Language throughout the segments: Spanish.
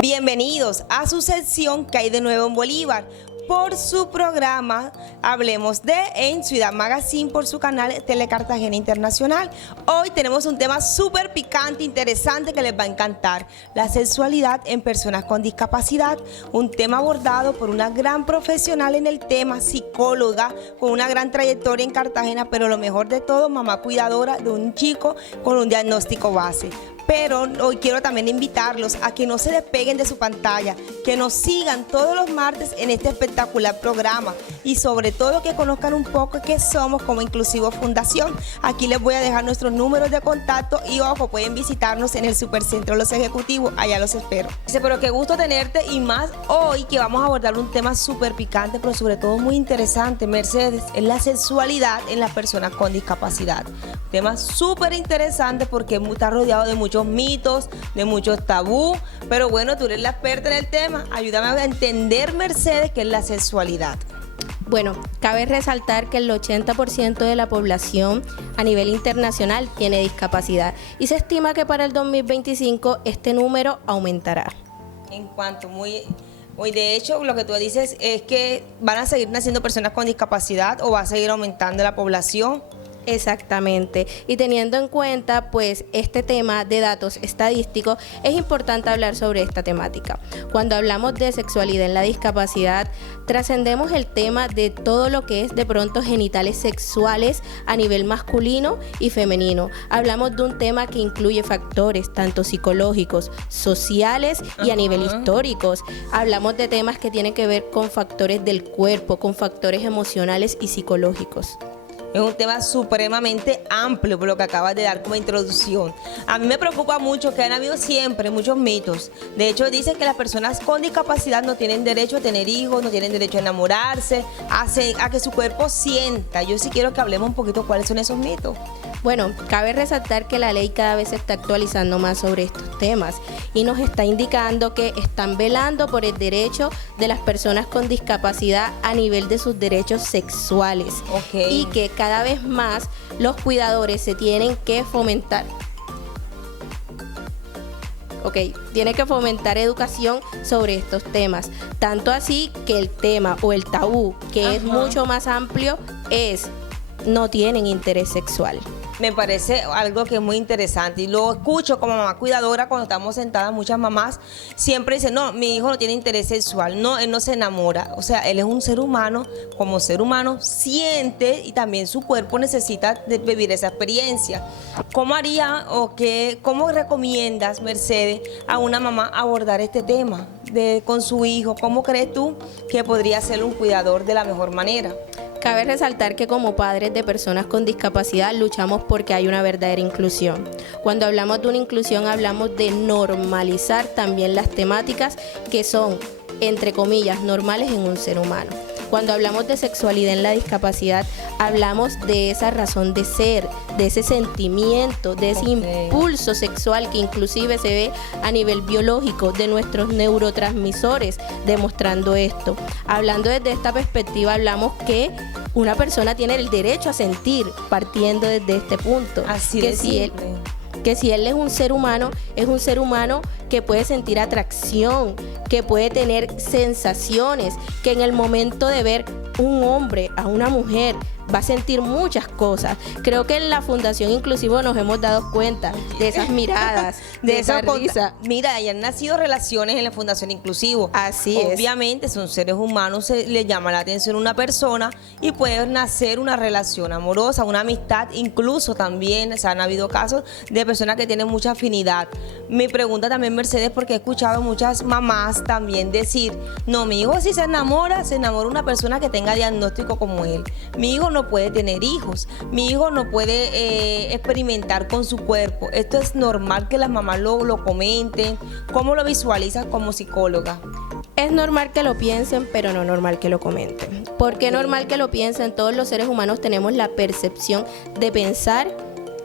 Bienvenidos a su sección ¿Qué hay de nuevo en Bolívar? Por su programa Hablemos de en Ciudad Magazine por su canal Telecartagena Internacional. Hoy tenemos un tema súper picante, interesante que les va a encantar: la sexualidad en personas con discapacidad. Un tema abordado por una gran profesional en el tema, psicóloga con una gran trayectoria en Cartagena, pero lo mejor de todo, mamá cuidadora de un chico con un diagnóstico base. Pero hoy quiero también invitarlos a que no se despeguen de su pantalla, que nos sigan todos los martes en este espectacular programa y sobre todo que conozcan un poco qué somos como Inclusivo Fundación. Aquí les voy a dejar nuestros números de contacto y ojo, pueden visitarnos en el Supercentro Los Ejecutivos, allá los espero. Dice, pero qué gusto tenerte y más hoy que vamos a abordar un tema súper picante, pero sobre todo muy interesante, Mercedes, es la sexualidad en las personas con discapacidad. Un tema súper interesante porque está rodeado de muchos mitos, de muchos tabú, pero bueno, tú eres la experta en el tema, ayúdame a entender, Mercedes, qué es la sexualidad. Bueno, cabe resaltar que el 80% de la población a nivel internacional tiene discapacidad y se estima que para el 2025 este número aumentará. En cuanto Hoy de hecho lo que tú dices es que van a seguir naciendo personas con discapacidad o va a seguir aumentando la población. Exactamente, y teniendo en cuenta pues este tema de datos estadísticos, es importante hablar sobre esta temática. Cuando hablamos de sexualidad en la discapacidad, trascendemos el tema de todo lo que es de pronto genitales sexuales a nivel masculino y femenino. Hablamos de un tema que incluye factores tanto psicológicos, sociales y a nivel históricos. Hablamos de temas que tienen que ver con factores del cuerpo, con factores emocionales y psicológicos. Es un tema supremamente amplio por lo que acabas de dar como introducción. A mí me preocupa mucho que han habido siempre muchos mitos. De hecho, dicen que las personas con discapacidad no tienen derecho a tener hijos, no tienen derecho a enamorarse, a que su cuerpo sienta. Yo sí quiero que hablemos un poquito cuáles son esos mitos. Bueno, cabe resaltar que la ley cada vez se está actualizando más sobre estos temas y nos está indicando que están velando por el derecho de las personas con discapacidad a nivel de sus derechos sexuales. Y que cada vez más los cuidadores se tienen que fomentar. Tiene que fomentar educación sobre estos temas. Tanto así que el tema o el tabú, que es mucho más amplio, no tienen interés sexual. Me parece algo que es muy interesante y lo escucho como mamá cuidadora cuando estamos sentadas. Muchas mamás siempre dicen, no, mi hijo no tiene interés sexual, no, él no se enamora. O sea, él es un ser humano, como ser humano siente y también su cuerpo necesita de vivir esa experiencia. ¿Cómo haría cómo recomiendas, Mercedes, a una mamá abordar este tema con su hijo? ¿Cómo crees tú que podría ser un cuidador de la mejor manera? Cabe resaltar que como padres de personas con discapacidad luchamos porque hay una verdadera inclusión. Cuando hablamos de una inclusión hablamos de normalizar también las temáticas que son, entre comillas, normales en un ser humano. Cuando hablamos de sexualidad en la discapacidad, hablamos de esa razón de ser, de ese sentimiento, de ese impulso sexual que inclusive se ve a nivel biológico de nuestros neurotransmisores demostrando esto. Hablando desde esta perspectiva, hablamos que una persona tiene el derecho a sentir partiendo desde este punto. Así de simple. Que si él es un ser humano que puede sentir atracción, que puede tener sensaciones, que en el momento de ver un hombre a una mujer va a sentir muchas cosas. Creo que en la Fundación Inclusivo nos hemos dado cuenta de esas miradas, de esa risa. Mira, ya han nacido relaciones en la Fundación Inclusivo. Así es. Obviamente son seres humanos, se le llama la atención a una persona y puede nacer una relación amorosa, una amistad. Incluso también han habido casos de personas que tienen mucha afinidad. Mi pregunta también, Mercedes, porque he escuchado muchas mamás también decir, no, mi hijo si se enamora una persona que tenga diagnóstico como él. Mi hijo no puede tener hijos, mi hijo no puede experimentar con su cuerpo. Esto es normal que las mamás lo comenten. ¿Cómo lo visualizas como psicóloga? Es normal que lo piensen, pero no normal que lo comenten. ¿Por qué normal que lo piensen? Todos los seres humanos tenemos la percepción de pensar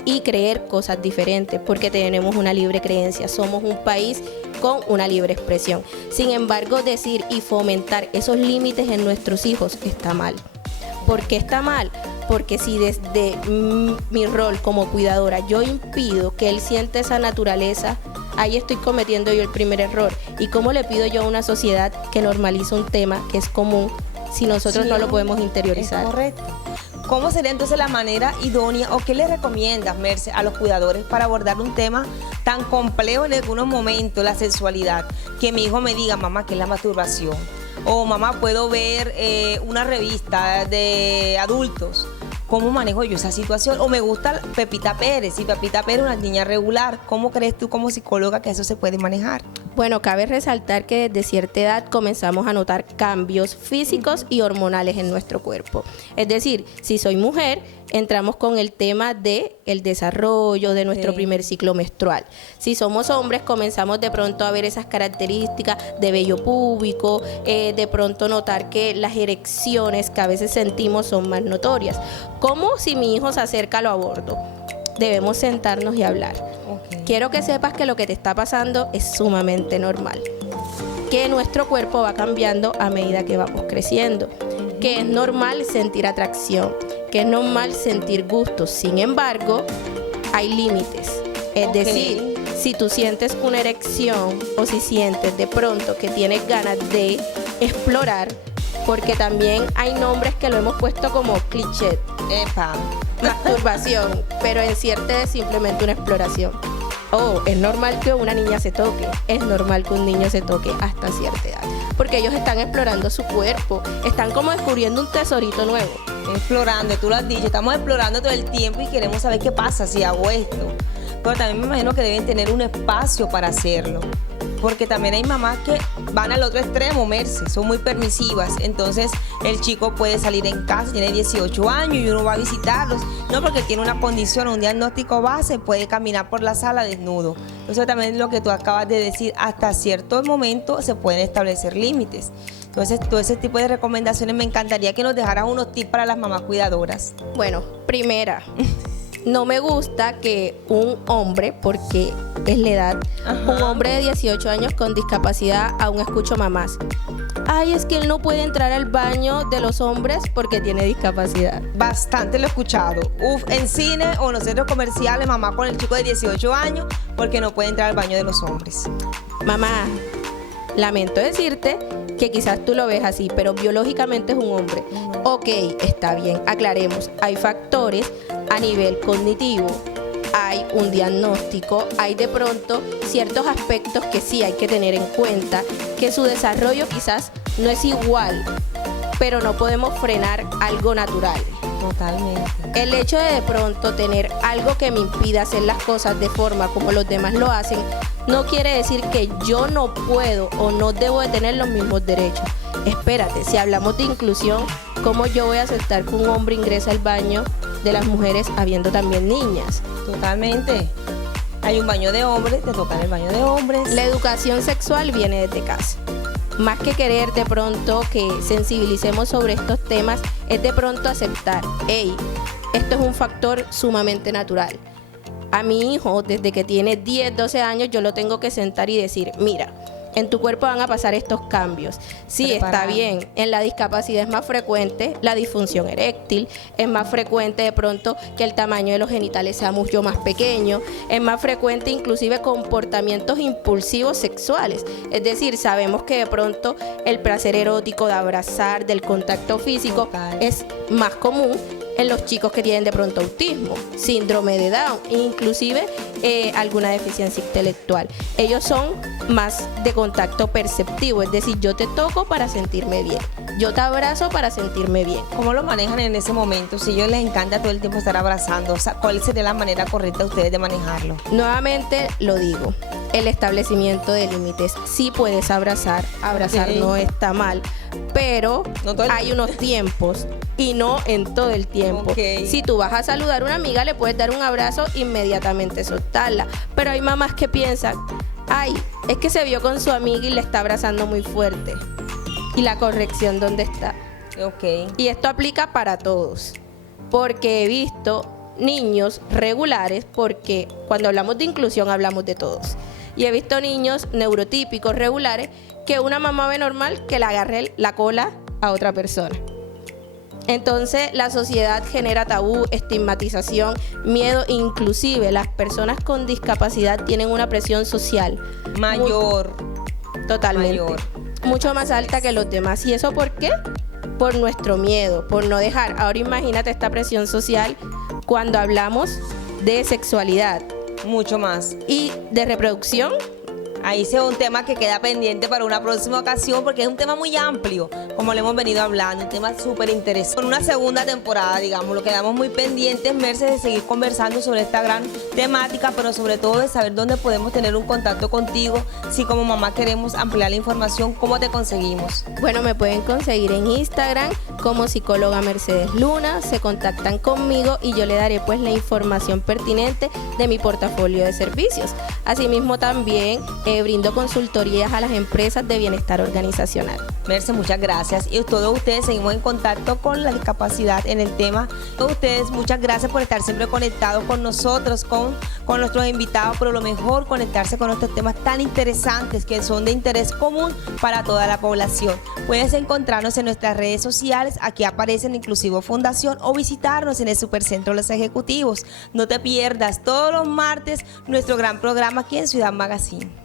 y creer cosas diferentes, porque tenemos una libre creencia. Somos un país con una libre expresión. Sin embargo, decir y fomentar esos límites en nuestros hijos está mal. ¿Por qué está mal? Porque si desde mi rol como cuidadora yo impido que él siente esa naturaleza, ahí estoy cometiendo yo el primer error. ¿Y cómo le pido yo a una sociedad que normaliza un tema que es común si nosotros no lo podemos interiorizar? Es correcto. ¿Cómo sería entonces la manera idónea o qué le recomiendas, Merce, a los cuidadores para abordar un tema tan complejo en algunos momentos, la sexualidad? Que mi hijo me diga, mamá, ¿qué es la masturbación? O mamá, ¿puedo ver una revista de adultos? ¿Cómo manejo yo esa situación? O me gusta Pepita Pérez, y Pepita Pérez es una niña regular. ¿Cómo crees tú como psicóloga que eso se puede manejar? Bueno, cabe resaltar que desde cierta edad comenzamos a notar cambios físicos y hormonales en nuestro cuerpo. Es decir, si soy mujer, entramos con el tema de el desarrollo de nuestro primer ciclo menstrual. Si somos hombres, comenzamos de pronto a ver esas características de vello púbico, de pronto notar que las erecciones que a veces sentimos son más notorias. ¿Cómo si mi hijo se acerca lo abordo? Debemos sentarnos y hablar. Quiero que sepas que lo que te está pasando es sumamente normal, que nuestro cuerpo va cambiando a medida que vamos creciendo, que es normal sentir atracción, que es normal sentir gusto. Sin embargo, hay límites. Es decir, si tú sientes una erección o si sientes de pronto que tienes ganas de explorar, porque también hay nombres que lo hemos puesto como cliché. Masturbación, pero en cierta es simplemente una exploración. Es normal que una niña se toque, es normal que un niño se toque hasta cierta edad, porque ellos están explorando su cuerpo, están como descubriendo un tesorito nuevo. Explorando, tú lo has dicho, estamos explorando todo el tiempo y queremos saber qué pasa si hago esto. Pero también me imagino que deben tener un espacio para hacerlo, porque también hay mamás que van al otro extremo, Merce, son muy permisivas. Entonces el chico puede salir en casa, tiene 18 años y uno va a visitarlos, no porque tiene una condición o un diagnóstico base, puede caminar por la sala desnudo. Entonces también lo que tú acabas de decir, hasta cierto momento se pueden establecer límites. Entonces todo ese tipo de recomendaciones me encantaría que nos dejaras unos tips para las mamás cuidadoras. Bueno, primera, no me gusta que un hombre, porque es la edad, un hombre de 18 años con discapacidad, aún escucho mamás. Ay, es que él no puede entrar al baño de los hombres porque tiene discapacidad. Bastante lo he escuchado. En cine o en los centros comerciales, mamá con el chico de 18 años porque no puede entrar al baño de los hombres. Mamá, lamento decirte que quizás tú lo ves así, pero biológicamente es un hombre. Ok, está bien, aclaremos. Hay factores a nivel cognitivo, hay un diagnóstico, hay de pronto ciertos aspectos que sí hay que tener en cuenta, que su desarrollo quizás no es igual, pero no podemos frenar algo natural. Totalmente. El hecho de pronto tener algo que me impida hacer las cosas de forma como los demás lo hacen, no quiere decir que yo no puedo o no debo de tener los mismos derechos. Espérate, si hablamos de inclusión, ¿cómo yo voy a aceptar que un hombre ingrese al baño de las mujeres habiendo también niñas? Totalmente. Hay un baño de hombres, te toca en el baño de hombres. La educación sexual viene desde casa. Más que querer de pronto que sensibilicemos sobre estos temas, es de pronto aceptar, esto es un factor sumamente natural. A mi hijo, desde que tiene 10, 12 años, yo lo tengo que sentar y decir, mira, en tu cuerpo van a pasar estos cambios. Sí, está bien, en la discapacidad es más frecuente la disfunción eréctil, es más frecuente de pronto que el tamaño de los genitales sea mucho más pequeño, es más frecuente inclusive comportamientos impulsivos sexuales. Es decir, sabemos que de pronto el placer erótico de abrazar, del contacto físico, es más común en los chicos que tienen de pronto autismo, síndrome de Down, inclusive alguna deficiencia intelectual. Ellos son más de contacto perceptivo, es decir, yo te toco para sentirme bien, yo te abrazo para sentirme bien. ¿Cómo lo manejan en ese momento? Si a ellos les encanta todo el tiempo estar abrazando, o sea, ¿cuál sería la manera correcta de ustedes de manejarlo? Nuevamente lo digo, el establecimiento de límites. Sí puedes abrazar no está mal, pero hay unos tiempos y no en todo el tiempo. Si tú vas a saludar a una amiga, le puedes dar un abrazo, inmediatamente soltarla. Pero hay mamás que piensan, ay, es que se vio con su amiga y le está abrazando muy fuerte. ¿Y la corrección dónde está? Y esto aplica para todos, porque he visto niños regulares, porque cuando hablamos de inclusión hablamos de todos. Y he visto niños neurotípicos regulares que una mamá ve normal que le agarre la cola a otra persona. Entonces la sociedad genera tabú, estigmatización, miedo, inclusive las personas con discapacidad tienen una presión social Mayor. totalmente Mayor. mucho más alta que los demás. ¿Y eso por qué? Por nuestro miedo, por no dejar. Ahora imagínate esta presión social cuando hablamos de sexualidad Mucho más. y de reproducción. Ahí sí es un tema que queda pendiente para una próxima ocasión porque es un tema muy amplio, como le hemos venido hablando, un tema súper interesante. Con una segunda temporada, digamos, lo quedamos muy pendientes, Mercedes, de seguir conversando sobre esta gran temática, pero sobre todo de saber dónde podemos tener un contacto contigo. Si como mamá queremos ampliar la información, ¿cómo te conseguimos? Bueno, me pueden conseguir en Instagram como psicóloga Mercedes Luna, se contactan conmigo y yo le daré pues la información pertinente de mi portafolio de servicios. Asimismo también brindo consultorías a las empresas de bienestar organizacional. Merce, muchas gracias. Y todos ustedes seguimos en contacto con la discapacidad en el tema. Todos ustedes, muchas gracias por estar siempre conectados con nosotros, con nuestros invitados, pero lo mejor, conectarse con estos temas tan interesantes que son de interés común para toda la población. Puedes encontrarnos en nuestras redes sociales, aquí aparecen Inclusivo Fundación, o visitarnos en el Supercentro Los Ejecutivos. No te pierdas todos los martes nuestro gran programa aquí en Ciudad Magazine.